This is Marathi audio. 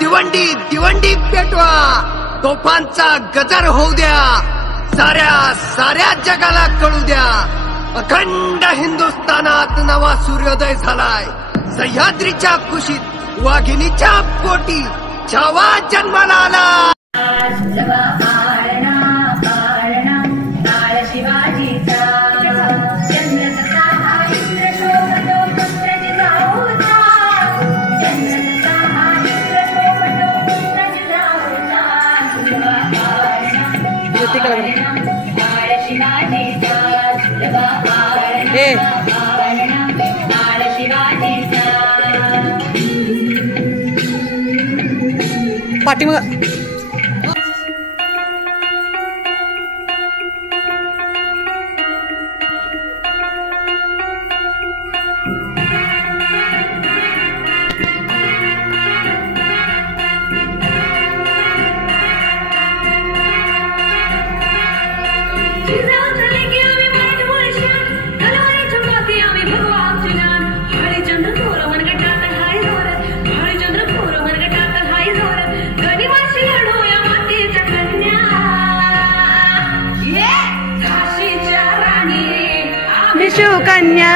दिवंडी दिवंडी पेटवा, तोफांचा गजर होऊ द्या, साऱ्या जगाला कळू द्या, अखंड हिंदुस्थानात नवा सूर्योदय झालाय. सह्याद्रीच्या कुशीत वाघिणीच्या पोटी छावा जन्माला आला. पाठीमाग शिवकन्या